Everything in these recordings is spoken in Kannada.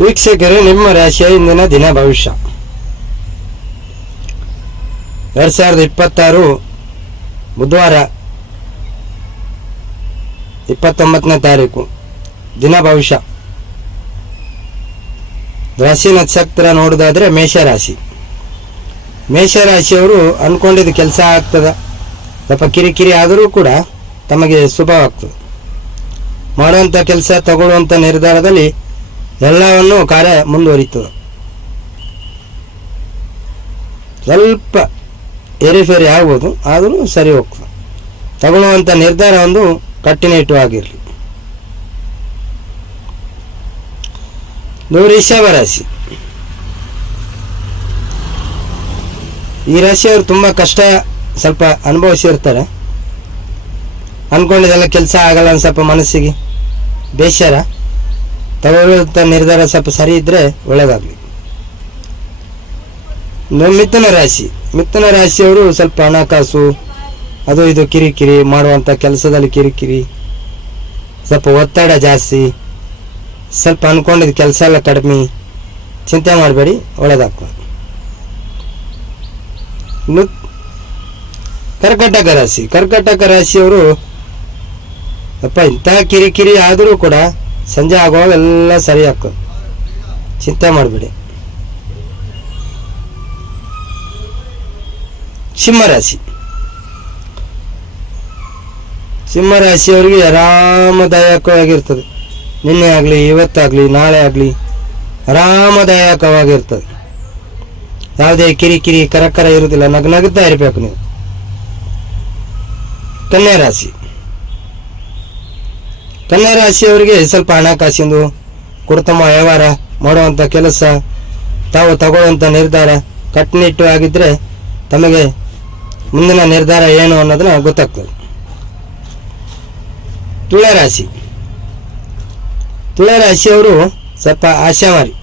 ವೀಕ್ಷಕರು, ನಿಮ್ಮ ರಾಶಿಯ ಇಂದಿನ ದಿನ ಭವಿಷ್ಯ 2026 ಬುಧವಾರ 29ನೇ ತಾರೀಕು ದಿನ ಭವಿಷ್ಯ. ರಾಶಿ ನಕ್ಷತ್ರ ನೋಡೋದಾದ್ರೆ ಮೇಷರಾಶಿ. ಮೇಷರಾಶಿಯವರು ಅಂದ್ಕೊಂಡಿದ್ದ ಕೆಲಸ ಆಗ್ತದ, ಸ್ವಲ್ಪ ಕಿರಿಕಿರಿ ಆದರೂ ಕೂಡ ತಮಗೆ ಶುಭವಾಗ್ತದೆ. ಮಾಡುವಂಥ ಕೆಲಸ, ತಗೊಳ್ಳುವಂಥ ನಿರ್ಧಾರದಲ್ಲಿ ಎಲ್ಲವನ್ನು ಕಾರ್ಯ ಮುಂದುವರಿತದೆ. ಸ್ವಲ್ಪ ಏರಿಫೇರಿ ಆಗ್ಬೋದು, ಆದರೂ ಸರಿ ಹೋಗ್ತದೆ. ತಗೊಳ್ಳುವಂಥ ನಿರ್ಧಾರ ಒಂದು ಕಟ್ಟುನಿಟ್ಟುವಾಗಿರಲಿ. ವೃಷಭ ರಾಶಿ. ಈ ರಾಶಿಯವರು ತುಂಬ ಕಷ್ಟ ಸ್ವಲ್ಪ ಅನುಭವಿಸಿರ್ತಾರೆ. ಅಂದ್ಕೊಂಡಿದ್ದೆಲ್ಲ ಕೆಲಸ ಆಗಲ್ಲ, ಸ್ವಲ್ಪ ಮನಸ್ಸಿಗೆ ಬೇಸರ. ತಗೊಳ್ಳುವಂಥ ನಿರ್ಧಾರ ಸ್ವಲ್ಪ ಸರಿ ಇದ್ದರೆ ಒಳ್ಳೆಯದಾಗಲಿ. ಮಿಥುನ ರಾಶಿ. ಮಿಥುನ ರಾಶಿಯವರು ಸ್ವಲ್ಪ ಹಣಕಾಸು ಅದು ಇದು ಕಿರಿಕಿರಿ, ಮಾಡುವಂಥ ಕೆಲಸದಲ್ಲಿ ಕಿರಿಕಿರಿ, ಸ್ವಲ್ಪ ಒತ್ತಡ ಜಾಸ್ತಿ, ಸ್ವಲ್ಪ ಅಂದ್ಕೊಂಡಿದ್ದ ಕೆಲಸ ಎಲ್ಲ ಕಡಿಮೆ. ಚಿಂತೆ ಮಾಡಬೇಡಿ, ಒಳ್ಳೆಯದಾಗ್ತದೆ. ಕರ್ಕಟಕ ರಾಶಿ. ಕರ್ಕಟಕ ರಾಶಿಯವರು ಅಪ್ಪ ಇಂಥ ಕಿರಿಕಿರಿ ಆದರೂ ಕೂಡ ಸಂಜೆ ಆಗುವಾಗ ಎಲ್ಲ ಸರಿ ಆಗ್ತದೆ, ಚಿಂತೆ ಮಾಡಬೇಡಿ. ಸಿಂಹರಾಶಿ. ಸಿಂಹರಾಶಿಯವರಿಗೆ ಆರಾಮದಾಯಕವಾಗಿರ್ತದೆ. ನಿನ್ನೆ ಆಗಲಿ, ಇವತ್ತಾಗಲಿ, ನಾಳೆ ಆಗಲಿ ಆರಾಮದಾಯಕವಾಗಿರ್ತದೆ. ಯಾವುದೇ ಕಿರಿಕಿರಿ ಕರಕರ ಇರುವುದಿಲ್ಲ, ನಗ್ನಗ್ತಾ ಇರಬೇಕು ನೀವು. ಕನ್ಯಾ ರಾಶಿ. ಕನ್ಯಾ ರಾಶಿಯವರಿಗೆ ಸ್ವಲ್ಪ ಹಣಕಾಸಿಂದು ಕುಟುಂಬ ವ್ಯವಹಾರ, ಮಾಡುವಂಥ ಕೆಲಸ, ತಾವು ತಗೊಳ್ಳುವಂಥ ನಿರ್ಧಾರ ಕಟ್ಟುನಿಟ್ಟು ಆಗಿದ್ದರೆ ತಮಗೆ ಮುಂದಿನ ನಿರ್ಧಾರ ಏನು ಅನ್ನೋದನ್ನ ಗೊತ್ತಾಗ್ತದೆ. ತುಳಾರಾಶಿ. ತುಳಾರಾಶಿಯವರು ಸ್ವಲ್ಪ ಆಸೆ ಮಾರಿ,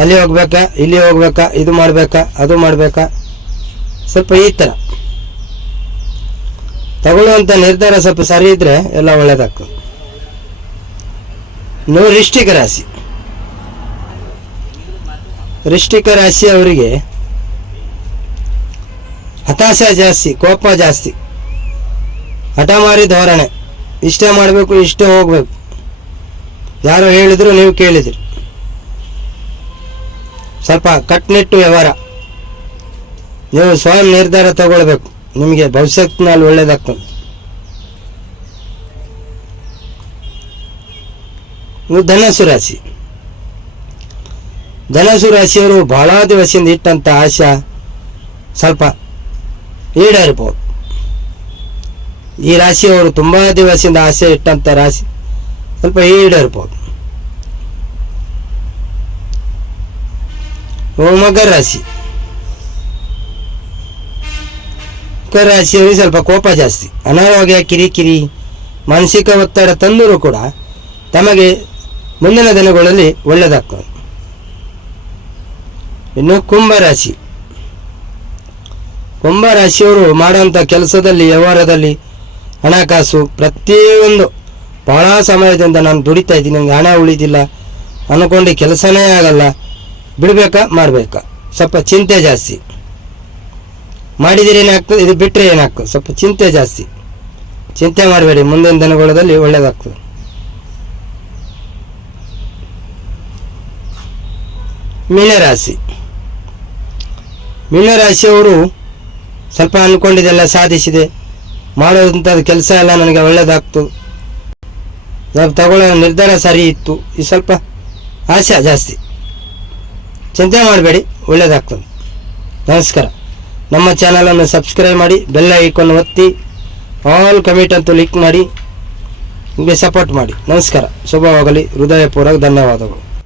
ಅಲ್ಲಿ ಹೋಗ್ಬೇಕಾ, ಇಲ್ಲಿ ಹೋಗ್ಬೇಕಾ, ಇದು ಮಾಡಬೇಕಾ, ಅದು ಮಾಡಬೇಕಾ, ಸ್ವಲ್ಪ ಈ ಥರ ತಗೊಳ್ಳುವಂಥ ನಿರ್ಧಾರ ಸ್ವಲ್ಪ ಸರಿ ಇದ್ದರೆ ಎಲ್ಲ ಒಳ್ಳೆಯದಾಗ್ತದೆ. ವೃಶ್ಚಿಕ ರಾಶಿ. ವೃಶ್ಚಿಕ ರಾಶಿಯವರಿಗೆ ಹತಾಶೆ ಜಾಸ್ತಿ, ಕೋಪ ಜಾಸ್ತಿ, ಹಠಮಾರಿ ಧೋರಣೆ. ಇಷ್ಟೇ ಮಾಡಬೇಕು, ಇಷ್ಟೇ ಹೋಗ್ಬೇಕು, ಯಾರು ಹೇಳಿದ್ರು ನೀವು ಕೇಳಿದ್ರಿ. ಸ್ವಲ್ಪ ಕಟ್ಟುನಿಟ್ಟು ವ್ಯವಹಾರ, ನೀವು ಸ್ವಯಂ ನಿರ್ಧಾರ ತಗೊಳ್ಬೇಕು, ನಿಮಗೆ ಭವಿಷ್ಯತ್ನಲ್ಲಿ ಒಳ್ಳೇದಾಗ್ತದೆ. ಧನಸ್ಸು ರಾಶಿ. ಧನಸ್ಸು ರಾಶಿಯವರು ಬಹಳ ದಿವಸದಿಂದ ಇಟ್ಟಂಥ ಆಶೆ ಸ್ವಲ್ಪ ಈಡೇರ್ಬೋದು. ಈ ರಾಶಿಯವರು ತುಂಬ ದಿವಸದಿಂದ ಆಸೆ ಇಟ್ಟಂಥ ರಾಶಿ ಸ್ವಲ್ಪ ಈಡೇರ್ಬೋದು. ಮಕರ ರಾಶಿ. ಮಕರ ರಾಶಿಯವರಿಗೆ ಸ್ವಲ್ಪ ಕೋಪ ಜಾಸ್ತಿ, ಅನಾರೋಗ್ಯ, ಕಿರಿಕಿರಿ, ಮಾನಸಿಕ ಒತ್ತಡ ತಂದರೂ ಕೂಡ ತಮಗೆ ಮುಂದಿನ ದಿನಗಳಲ್ಲಿ ಒಳ್ಳೆಯದಾಗ್ತದೆ. ಇನ್ನು ಕುಂಭರಾಶಿ. ಕುಂಭರಾಶಿಯವರು ಮಾಡುವಂಥ ಕೆಲಸದಲ್ಲಿ, ವ್ಯವಹಾರದಲ್ಲಿ, ಹಣಕಾಸು ಪ್ರತಿಯೊಂದು ಭಾಳ ಸಮಯದಿಂದ ನಾನು ದುಡಿತಾ ಇದ್ದೀನಿ, ನನಗೆ ಹಣ ಉಳಿದಿಲ್ಲ ಅಂದ್ಕೊಂಡು ಕೆಲಸನೇ ಆಗಲ್ಲ, ಬಿಡಬೇಕಾ ಮಾಡಬೇಕಾ, ಸ್ವಲ್ಪ ಚಿಂತೆ ಜಾಸ್ತಿ. ಮಾಡಿದರೆ ಏನಾಗ್ತದೆ, ಇದು ಬಿಟ್ಟರೆ ಏನಾಗ್ತದೆ, ಸ್ವಲ್ಪ ಚಿಂತೆ ಜಾಸ್ತಿ. ಚಿಂತೆ ಮಾಡಬೇಡಿ, ಮುಂದಿನ ದಿನಗಳಲ್ಲಿ ಒಳ್ಳೆಯದಾಗ್ತದೆ. ಮೀನರಾಶಿ. ಮೀನರಾಶಿಯವರು ಸ್ವಲ್ಪ ಅಂದ್ಕೊಂಡಿದ್ದೆಲ್ಲ ಸಾಧಿಸಿದೆ, ಮಾಡೋದಂಥದ್ದು ಕೆಲಸ ಎಲ್ಲ ನನಗೆ ಒಳ್ಳೆಯದಾಗ್ತು, ತಗೊಳ್ಳೋ ನಿರ್ಧಾರ ಸರಿ ಇತ್ತು, ಈ ಸ್ವಲ್ಪ ಆಸೆ ಜಾಸ್ತಿ. ಚಿಂತೆ ಮಾಡಬೇಡಿ, ಒಳ್ಳೆಯದಾಗ್ತದೆ. ನಮಸ್ಕಾರ. ನಮ್ಮ ಚಾನಲನ್ನು ಸಬ್ಸ್ಕ್ರೈಬ್ ಮಾಡಿ, ಬೆಲ್ ಐಕಾನ್ ಒತ್ತಿ, ಆಲ್ ಕಮೆಂಟ್ ಅಂತ ಕ್ಲಿಕ್ ಮಾಡಿ, ನಿಮಗೆ ಸಪೋರ್ಟ್ ಮಾಡಿ. ನಮಸ್ಕಾರ. ಶುಭವಾಗಲಿ. ಹೃದಯಪೂರ್ವಕ ಧನ್ಯವಾದಗಳು.